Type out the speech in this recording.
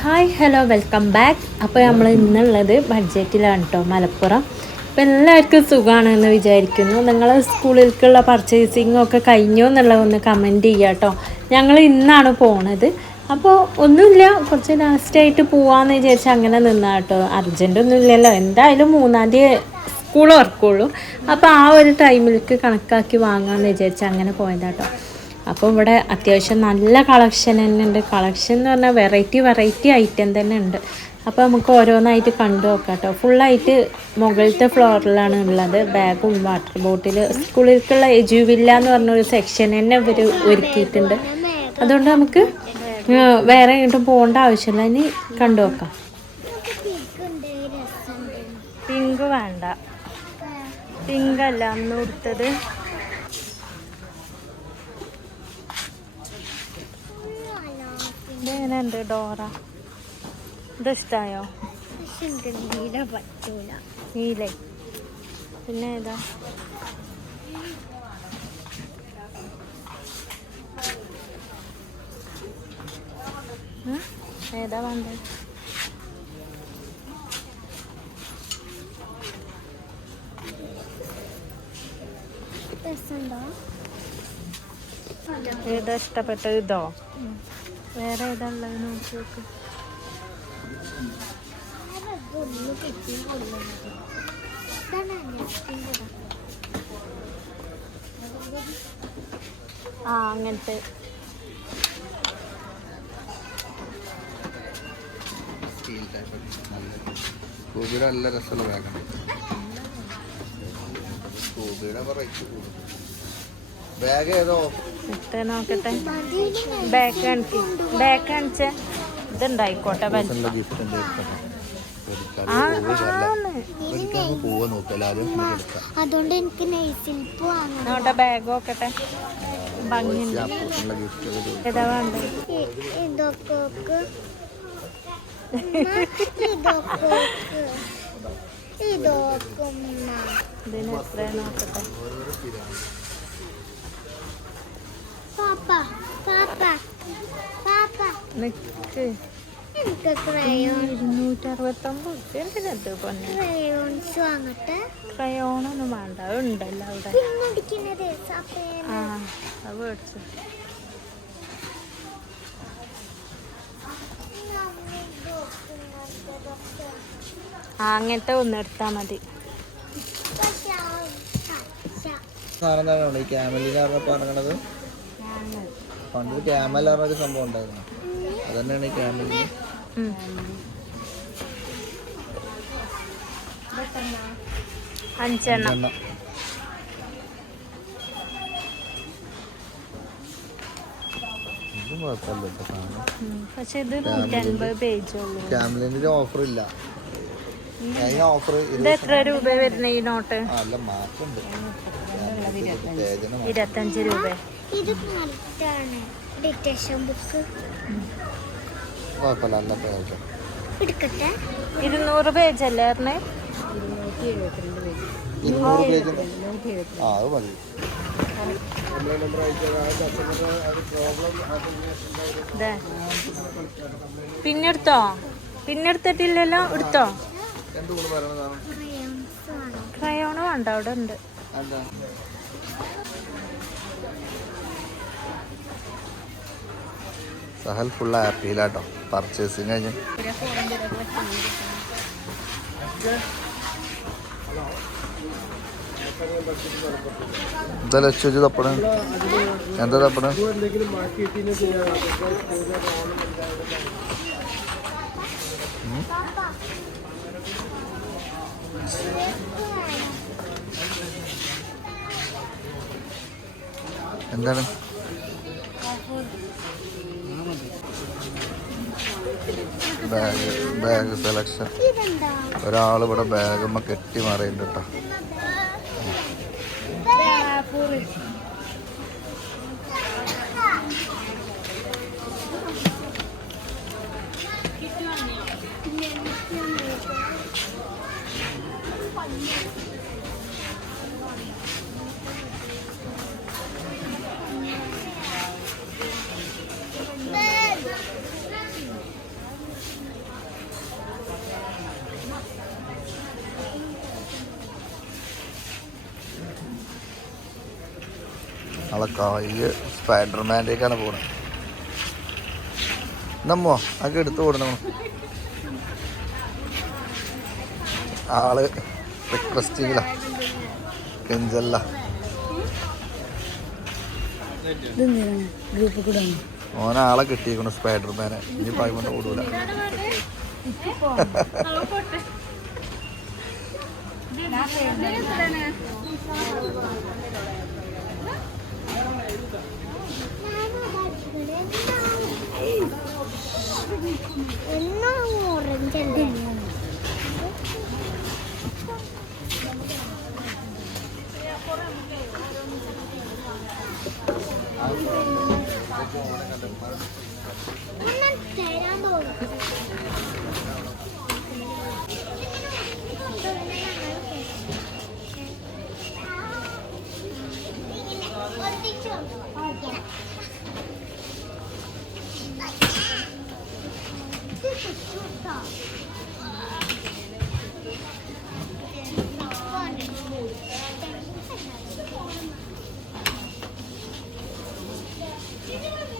Hi hello welcome back. അപ്പോൾ നമ്മൾ ഇന്നുള്ളത് ബഡ്ജറ്റിലാണ് കേട്ടോ, മലപ്പുറം. അപ്പോൾ എല്ലാവർക്കും സുഖമാണെന്ന് വിചാരിക്കുന്നു. നിങ്ങൾ സ്കൂളിലേക്കുള്ള പർച്ചേസിങ്ങൊക്കെ കഴിഞ്ഞോ എന്നുള്ളതൊന്ന് കമൻറ്റ് ചെയ്യുക കേട്ടോ. ഞങ്ങൾ ഇന്നാണ് പോണത്. അപ്പോൾ ഒന്നുമില്ല, കുറച്ച് ലാസ്റ്റായിട്ട് പോവാമെന്ന് വിചാരിച്ചാൽ അങ്ങനെ നിന്നാ കേട്ടോ. അർജൻറ്റൊന്നും ഇല്ലല്ലോ, എന്തായാലും 3-ാം തീയതി സ്കൂൾ തുറക്കുള്ളൂ. അപ്പോൾ ആ ഒരു ടൈമിലേക്ക് കണക്കാക്കി വാങ്ങാമെന്ന് വിചാരിച്ചാൽ അങ്ങനെ പോയതാട്ടോ. അപ്പോൾ ഇവിടെ അത്യാവശ്യം നല്ല കളക്ഷൻ തന്നെ ഉണ്ട്. കളക്ഷൻ എന്ന് പറഞ്ഞാൽ വെറൈറ്റി ഐറ്റം തന്നെ ഉണ്ട്. അപ്പോൾ നമുക്ക് ഓരോന്നായിട്ട് കണ്ടു നോക്കാം കേട്ടോ. ഫുള്ളായിട്ട് മുകളിലത്തെ ഫ്ലോറിലാണ് ഉള്ളത്. ബാഗും വാട്ടർ ബോട്ടിൽ, സ്കൂളിലേക്കുള്ള എജുവില്ല എന്ന് പറഞ്ഞൊരു സെക്ഷൻ തന്നെ ഇവർ ഒരുക്കിയിട്ടുണ്ട്. അതുകൊണ്ട് നമുക്ക് വേറെ എങ്ങോട്ടും പോകേണ്ട ആവശ്യമില്ല. ഇനി കണ്ടു നോക്കാം. പിങ്ക് വേണ്ട, പിങ്ക് അല്ല അന്ന് കൊടുത്തത്. ഇതെങ്ങനെയുണ്ട് ഡോറ? ഇത് ഇഷ്ടമായോ? നീലേ. പിന്നെ ഏതാ? ഏതാ വേണ്ടത്? ഏതാ ഇഷ്ടപ്പെട്ടത്? ഇതോ? വേറെ ഏതാ ഉള്ളത് നോക്കി നോക്ക്. അങ്ങനത്തെ സ്കൂബിയുടെ നല്ല രസമുള്ള ബാഗാണ്. സ്കൂബിയുടെ ബാഗ് ഏതോ ഇട്ട് നോക്കട്ടെ. ബാക്ക് കാണിക്ക്, ബാക്ക് കാണിച്ചേ. ഇതുണ്ടായിക്കോട്ടെ. അതുകൊണ്ട് എനിക്ക് നോട്ടെ ബാഗ് നോക്കട്ടെ. ഭംഗിയുണ്ട്. ഏതാ വേണ്ടത്? ഇതിന് എത്ര നോക്കട്ടെ. നിക്ക്. 269. എന്തിനത് പൊന്നെ? ക്രയോണൊന്നും വേണ്ട, ഉണ്ടല്ലോ അവിടെ. അത് മേടിച്ചു. അങ്ങനത്തെ ഒന്ന് എടുത്താൽ മതി. പറഞ്ഞത് പണ്ട് ക്യാമൽ പറഞ്ഞൊരു സംഭവം ഉണ്ടായിരുന്നു. അതന്നെയാണ് ഈ ക്യാമലിന്. അഞ്ചെണ്ണം. ഇതും കുഴപ്പമില്ല സാധനം. പക്ഷെ ഇത് 150 പേജുള്ളൂ. ക്യാമലിന്റെ ഓഫർ ഇല്ല. ഓഫർ ഇത് എത്ര രൂപ വരുന്ന ഈ നോട്ട്? നല്ല മാറ്റമുണ്ട്. 25 രൂപ. ഇത് ഡിറ്റക്ഷൻ ബുക്ക് കുഴപ്പമില്ല, നല്ല പേജ്. 200 പേജല്ലേ പറഞ്ഞേ? 200 പേജ്. അത് മതി. പിന്നെടുത്തോ? പിന്നെടുത്തിട്ടില്ലല്ലോ. എടുത്തോ? ക്രയോണ് വേണ്ട, അവിടെ ഉണ്ട്. സഹൽ ഫുൾ ഹാപ്പിയിലാട്ടോ പർച്ചേസിങ് കഴിഞ്ഞ്. എന്താ ലക്ഷ്യം തപ്പണ? എന്താ തപ്പണ? എന്താണ്? Bag selection. ഒരാൾ ഇവിടെ ബാഗുമ്മ കെട്ടി മാറിയുണ്ട് കേട്ടോ. ആളെ കായ് സ്പൈഡർമാൻ്റെക്കാണ് പോണത്. നമ്മോ അതൊക്കെ എടുത്തു കൊടുക്കണം. ആള് റിക്വസ്റ്റിങ്ങില കെഞ്ചല്ല. ഓനാളെ കിട്ടിയിരിക്കണം സ്പൈഡർമാനെ. ഇനി പായ്മ ഓടൂല.